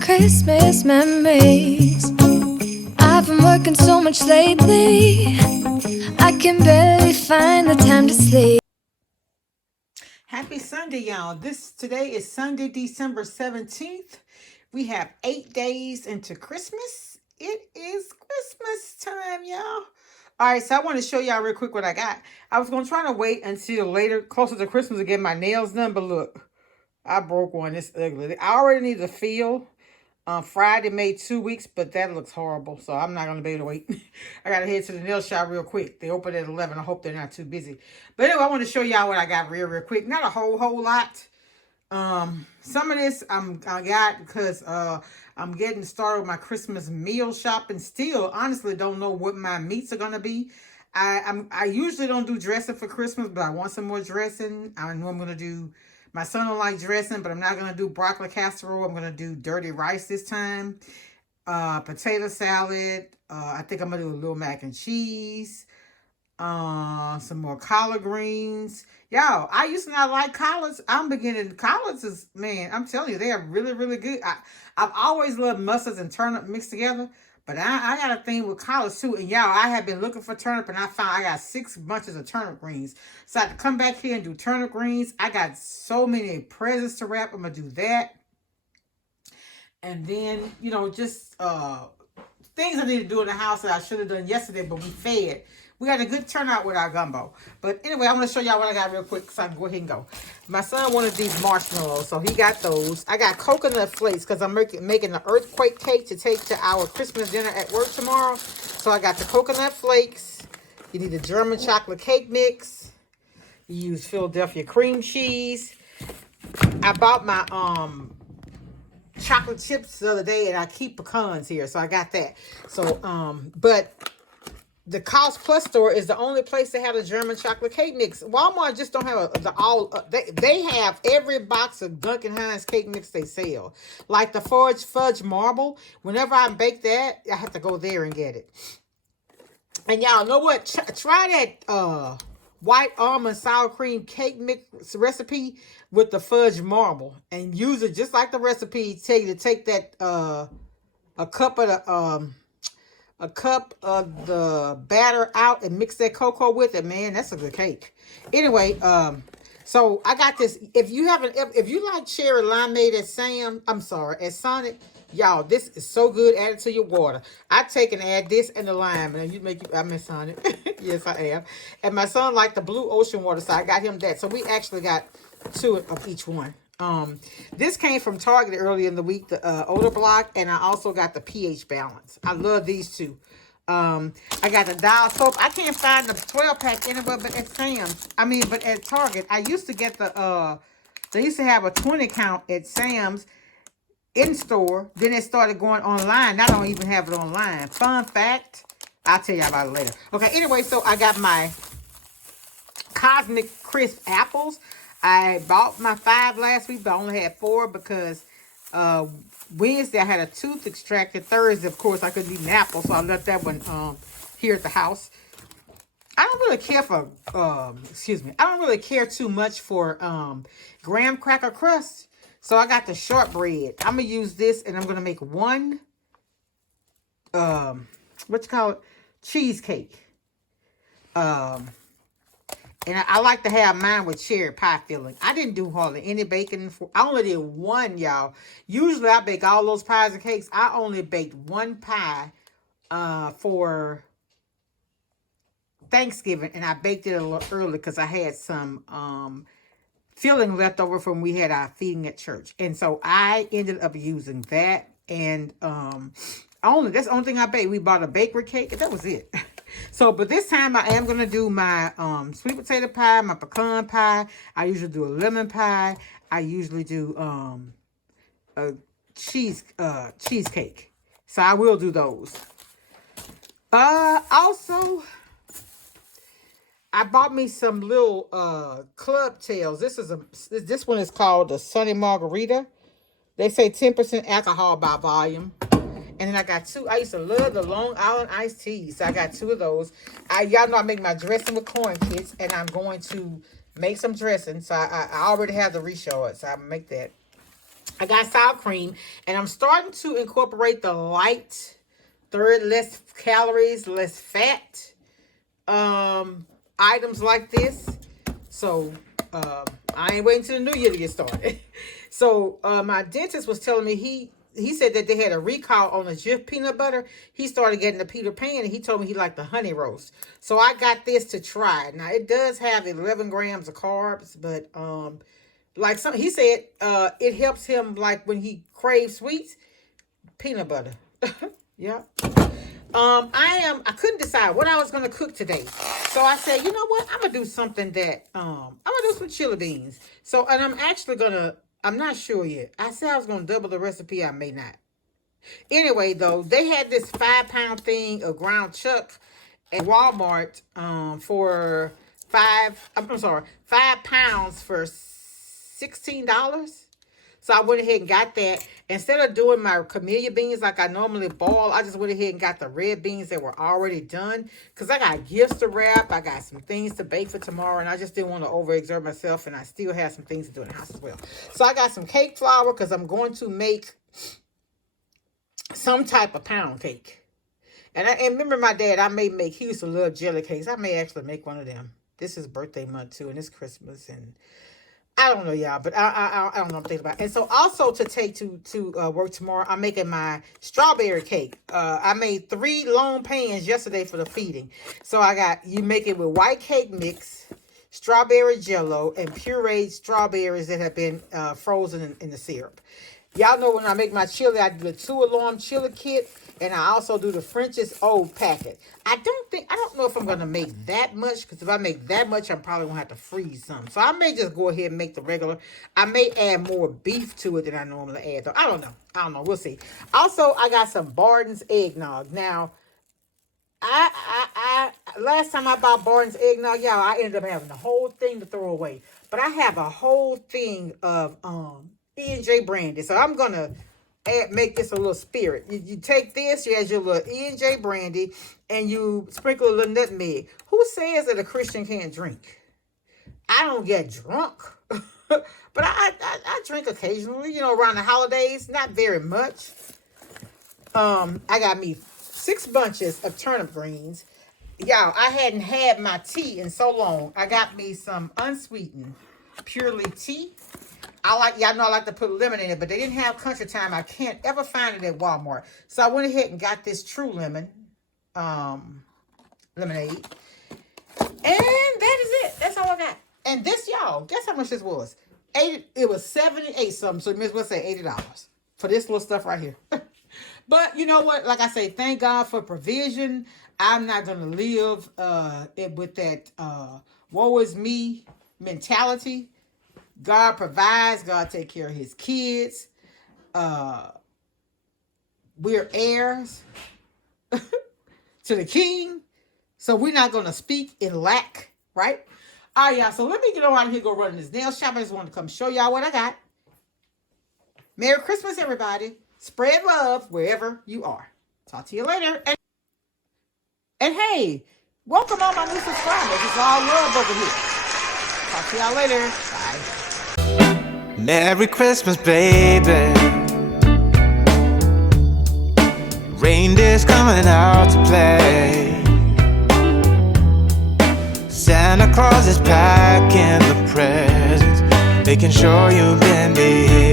Christmas memories. I've been working so much lately, I can barely find the time to sleep. Happy Sunday, y'all. Today is Sunday, December 17th. We have 8 days into Christmas. It is Christmas time, y'all. All right, so I want to show y'all real quick what I got. I was going to try to wait until later, closer to Christmas, to get my nails done, but look, I broke one. It's ugly. I already need to feel. Friday made 2 weeks, but that looks horrible, so I'm not going to be able to wait. I got to head to the nail shop real quick. They open at 11. I hope they're not too busy. But anyway, I want to show y'all what I got real quick. Not a whole lot. Some of this I got because I'm getting started with my Christmas meal shopping. Still, honestly, don't know what my meats are going to be. I usually don't do dressing for Christmas, but I want some more dressing. I know I'm going to do. My son don't like dressing, but I'm not going to do broccoli casserole. I'm going to do dirty rice this time. Potato salad. I think I'm going to do a little mac and cheese. Some more collard greens. Y'all, I used to not like collards. Collards is, man, I'm telling you, they are really good. I've always loved mustards and turnip mixed together. But I got a thing with collards too. And y'all, I have been looking for turnip and I found I got 6 bunches of turnip greens. So I had to come back here and do turnip greens. I got so many presents to wrap. I'm going to do that. And then, just things I need to do in the house that I should have done yesterday, but we fed. We had a good turnout with our gumbo. But anyway, I'm going to show y'all what I got real quick so I can go ahead and go. My son wanted these marshmallows, so he got those. I got coconut flakes because I'm making an earthquake cake to take to our Christmas dinner at work tomorrow. So I got the coconut flakes. You need the German chocolate cake mix. You use Philadelphia cream cheese. I bought my chocolate chips the other day, and I keep pecans here, so I got that. So, but the Cost Plus store is the only place that have a German chocolate cake mix. Walmart just don't have they have every box of Duncan Hines cake mix they sell. Like the fudge marble. Whenever I bake that, I have to go there and get it. And y'all know what? Try that white almond sour cream cake mix recipe with the fudge marble and use it just like the recipe tell you to take that a cup of the batter out and mix that cocoa with it. Man, that's a good cake. Anyway, so I got this. If you like cherry limeade at Sonic, y'all, this is so good. Add it to your water. I take and add this and the lime, and I miss Sonic. Yes, I am. And my son liked the blue ocean water, so I got him that. So we actually got 2 of each one. This came from Target earlier in the week, the Odor Block, and I also got the pH Balance. I love these two. I got the Dial soap. I can't find the 12-pack anywhere but at but at Target. I used to get they used to have a 20 count at Sam's in store. Then it started going online. I don't even have it online. Fun fact, I'll tell you about it later. Okay, anyway, so I got my Cosmic Crisp apples. I bought my 5 last week, but I only had 4 because Wednesday I had a tooth extracted. Thursday, of course, I couldn't eat an apple, so I left that one here at the house. I don't really care for, I don't really care too much for graham cracker crust. So I got the shortbread. I'm going to use this, and I'm going to make one, cheesecake. And I like to have mine with cherry pie filling. I didn't do hardly any baking. I only did one, y'all. Usually I bake all those pies and cakes. I only baked one pie for Thanksgiving. And I baked it a little early because I had some filling left over from we had our feeding at church. And so I ended up using that. And that's the only thing I baked. We bought a bakery cake, and that was it. So, but this time I am going to do my sweet potato pie, my pecan pie. I usually do a lemon pie. I usually do a cheesecake. So I will do those. Also, I bought me some little club tails. This one is called the Sunny Margarita. They say 10% alcohol by volume. And then I got 2. I used to love the Long Island iced teas. So I got 2 of those. Y'all know I make my dressing with corn kits. And I'm going to make some dressing. So I already have the reshard. So I'm going to make that. I got sour cream, and I'm starting to incorporate the light, third, less calories, less fat items like this. So I ain't waiting till the new year to get started. So my dentist was telling me he said that they had a recall on the Jif peanut butter. He started getting the Peter Pan, and he told me he liked the honey roast. So I got this to try. Now it does have 11 grams of carbs, but like he said, it helps him like when he craves sweets, peanut butter. Yeah. I couldn't decide what I was gonna cook today. So I said, you know what? I'm gonna do something that I'm gonna do some chili beans. So and I'm not sure yet. I said I was gonna double the recipe, I may not. Anyway, though, they had this 5-pound thing of ground chuck at Walmart for 5 pounds for $16. So I went ahead and got that. Instead of doing my camellia beans like I normally boil, I just went ahead and got the red beans that were already done. Because I got gifts to wrap. I got some things to bake for tomorrow. And I just didn't want to overexert myself. And I still have some things to do in the house as well. So I got some cake flour because I'm going to make some type of pound cake. And remember my dad, he used to love jelly cakes. I may actually make one of them. This is birthday month too. And it's Christmas. And I don't know, y'all, but I don't know what I'm thinking about. And so also to take to work tomorrow, I'm making my strawberry cake. I made 3 long pans yesterday for the feeding. So you make it with white cake mix, strawberry jello, and pureed strawberries that have been frozen in the syrup. Y'all know when I make my chili, I do the 2-alarm chili kit, and I also do the French's Old packet. I don't know if I'm going to make that much, because if I make that much, I'm probably going to have to freeze some. So I may just go ahead and make the regular. I may add more beef to it than I normally add, though. I don't know. We'll see. Also, I got some Barton's eggnog. Now, I last time I bought Barton's eggnog, y'all, I ended up having the whole thing to throw away. But I have a whole thing of E&J brandy. So I'm going to make this a little spirit. You take this, you add your little E&J brandy, and you sprinkle a little nutmeg. Who says that a Christian can't drink? I don't get drunk. But I drink occasionally, around the holidays. Not very much. I got me 6 bunches of turnip greens. Y'all, I hadn't had my tea in so long. I got me some unsweetened purely tea. I like to put lemon in it, but they didn't have Country Time. I can't ever find it at Walmart. So I went ahead and got this True Lemon lemonade. And that is it. That's all I got. And this, y'all, guess how much this was? It was 78 something. So you may as well say $80 for this little stuff right here. But you know what? Like I say, thank God for provision. I'm not going to live with that woe is me mentality. God provides. God take care of his kids. We're heirs to the king. So we're not going to speak in lack, right? All right, y'all. So let me get around here, go run this nail shop. I just wanted to come show y'all what I got. Merry Christmas, everybody. Spread love wherever you are. Talk to you later. And hey, welcome all my new subscribers. It's all love over here. Talk to y'all later. Bye. Merry Christmas, baby. Reindeer's coming out to play. Santa Claus is packing the presents, making sure you've been behaved.